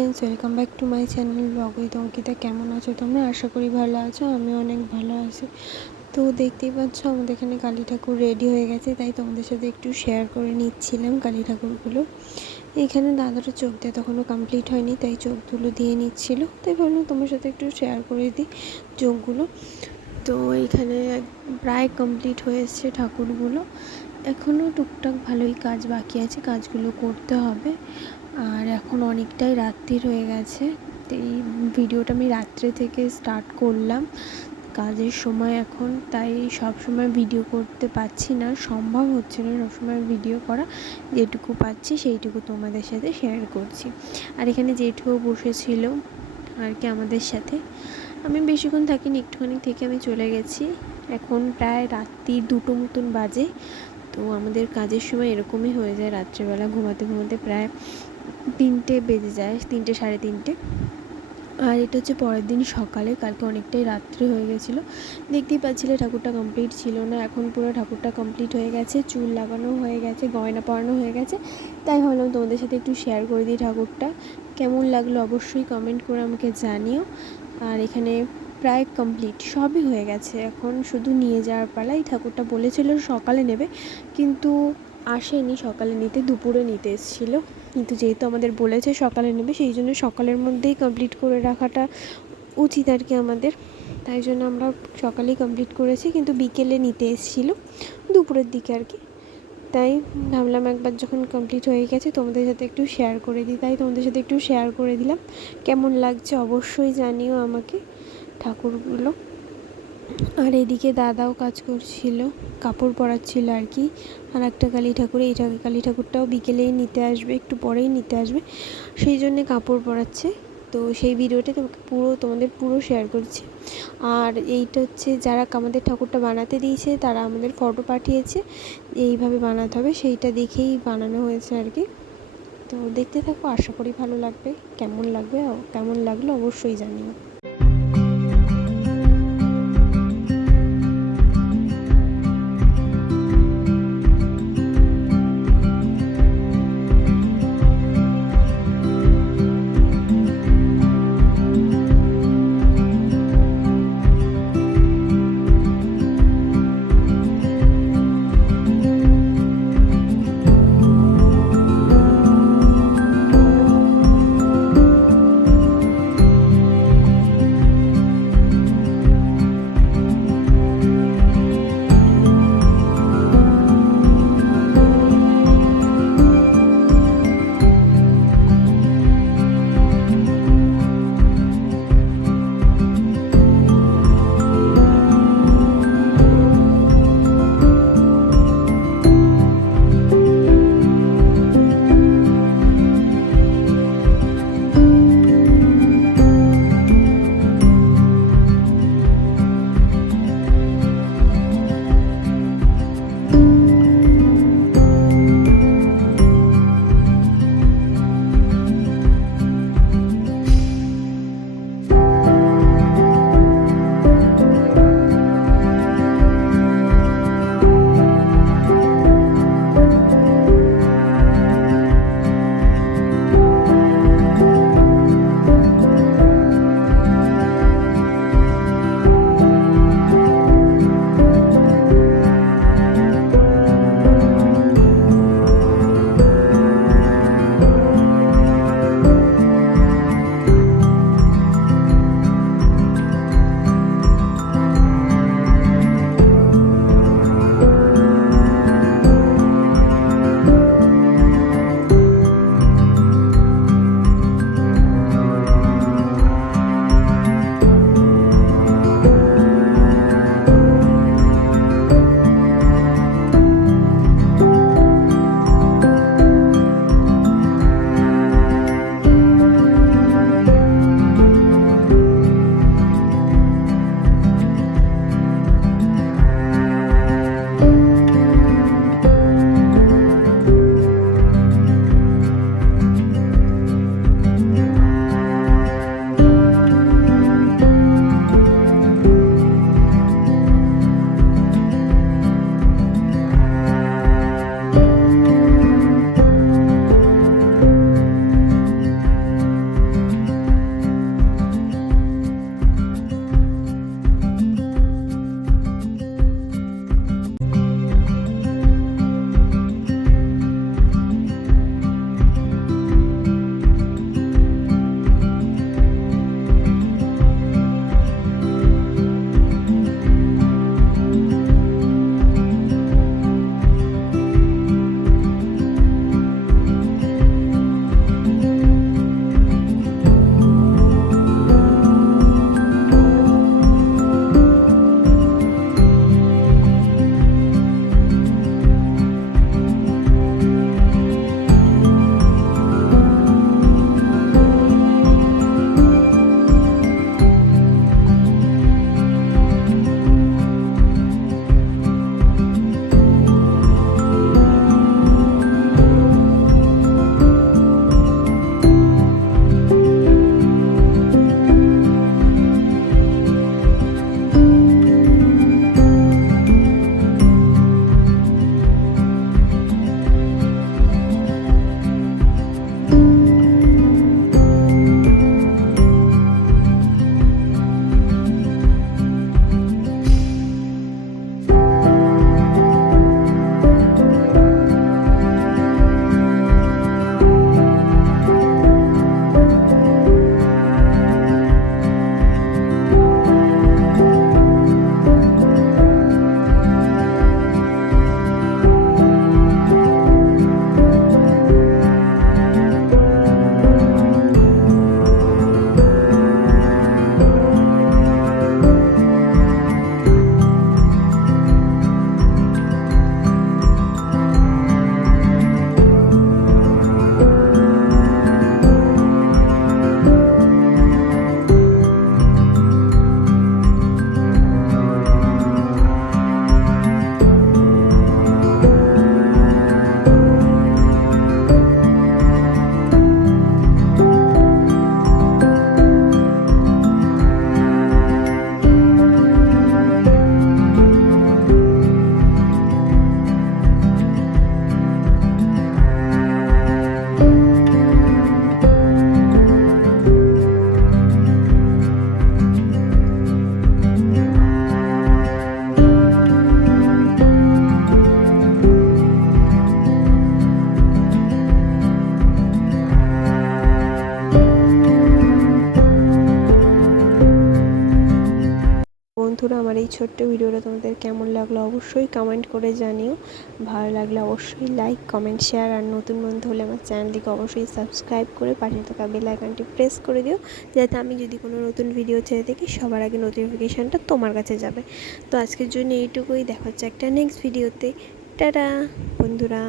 Friends welcome back to my channel blog with Ankita কেমন আছো তোমরা? আশা করি ভালো আছো আমি অনেক ভালো আছি। তো দেখতেই পাচ্ছ, আমাদের এখানে কালী ঠাকুর রেডি হয়ে গেছে, তাই তোমাদের সাথে একটু শেয়ার করে নিচ্ছিলাম কালী ঠাকুরগুলো। এখানে দাদাটা চোখ দেওয়া তখনও কমপ্লিট হয়নি, তাই চোখগুলো দিয়ে নিচ্ছিল। তাই ভাবলাম তোমার সাথে একটু শেয়ার করে দিই চোখগুলো। তো এখানে প্রায় কমপ্লিট হয়ে এসছে ঠাকুরগুলো। এখনও টুকটাক ভালোই কাজ বাকি আছে, কাজগুলো করতে হবে। আর এখন অনেকটাই রাত্রি হয়ে গেছে। এই ভিডিওটা আমি রাত্রে থেকে স্টার্ট করলাম। কাজের সময় এখন, তাই সব সময় ভিডিও করতে পারছি না। সম্ভব হচ্ছে না সবসময় ভিডিও করা। যেটুকু পাচ্ছি সেইটুকু তোমাদের সাথে শেয়ার করছি। আর এখানে যেটুকু বসেছিল আর কি আমাদের সাথে। আমি বেশিক্ষণ থাকিনি, একটুখানি থেকে আমি চলে গেছি। এখন প্রায় রাত্রি দুটো মতন বাজে। তো আমাদের কাজের সময় এরকমই হয়ে যায়। রাত্রেবেলা ঘুমাতে ঘুমাতে প্রায় তিনটে বেজে যায়, তিনটে সাড়ে তিনটে। আর এটা হচ্ছে পরের দিন সকালে, কালকে অনেকটাই রাত্রে হয়ে গেছিল। দেখতেই পাচ্ছিলে ঠাকুরটা কমপ্লিট ছিল না, এখন পুরো ঠাকুরটা কমপ্লিট হয়ে গেছে, চুল লাগানো হয়ে গেছে, গয়না পরানো হয়ে গেছে। তাই ভাবলাম তোমাদের সাথে একটু শেয়ার করে দিই ঠাকুরটা। কেমন লাগল অবশ্যই কমেন্ট করে আমাকে জানিও। আর এখানে প্রায় কমপ্লিট সবই হয়ে গেছে। এখন শুধু নিয়ে যাওয়ার পালা এই ঠাকুরটা বলেছিল সকালে নেবে, কিন্তু আসেনি, সকালে নিতে, দুপুরে নিতে এসেছিল। কিন্তু যেহেতু আমাদের বলেছে সকালে নেবে, সেই জন্য সকালের মধ্যেই কমপ্লিট করে রাখাটা উচিত আর কি আমাদের। তাই জন্য আমরা সকালেই কমপ্লিট করেছি, কিন্তু বিকেলে নিতে এসেছিল, দুপুরের দিকে আর কি। তাই ভাবলাম একবার যখন কমপ্লিট হয়ে গেছে, তোমাদের সাথে একটু শেয়ার করে দিই। তাই তোমাদের সাথে একটু শেয়ার করে দিলাম। কেমন লাগছে অবশ্যই জানিও আমাকে, ঠাকুরগুলো। আর এদিকে দাদাও কাজ করছিল, কাপড় পরাচ্ছিল আর কি। আর একটা কালী ঠাকুর, এই কালী ঠাকুরটাও বিকেলেই নিতে আসবে, একটু পরেই নিতে আসবে। সেই জন্যে কাপড় পরাচ্ছে। তো সেই ভিডিওটা তোমাকে পুরো, তোমাদের পুরো শেয়ার করছি। আর এইটা হচ্ছে যারা আমাদের ঠাকুরটা বানাতে দিয়েছে, তারা আমাদের ফটো পাঠিয়েছে। এইভাবে বানাতে হবে, সেইটা দেখেই বানানো হয়েছে আর কি। তো দেখতে থাকো, আশা করি ভালো লাগবে। কেমন লাগবে, কেমন লাগল অবশ্যই জানিও। বন্ধুরা, আমার এই ছোট্ট ভিডিওটা তোমাদের কেমন লাগল অবশ্যই কমেন্ট করে জানিও। ভালো লাগলে অবশ্যই লাইক কমেন্ট শেয়ার আর নতুন বন্ধু হলে আমার চ্যানেলটিকে অবশ্যই সাবস্ক্রাইব করে পাশে থাকা বেল আইকনটি প্রেস করে দিও, যাতে আমি যদি কোনো নতুন ভিডিও ছেড়ে থাকি, সবার আগে নোটিফিকেশানটা তোমার কাছে যাবে। তো আজকের জন্য এইটুকুই, দেখা হচ্ছে একটা নেক্সট ভিডিওতে টাটা, বন্ধুরা।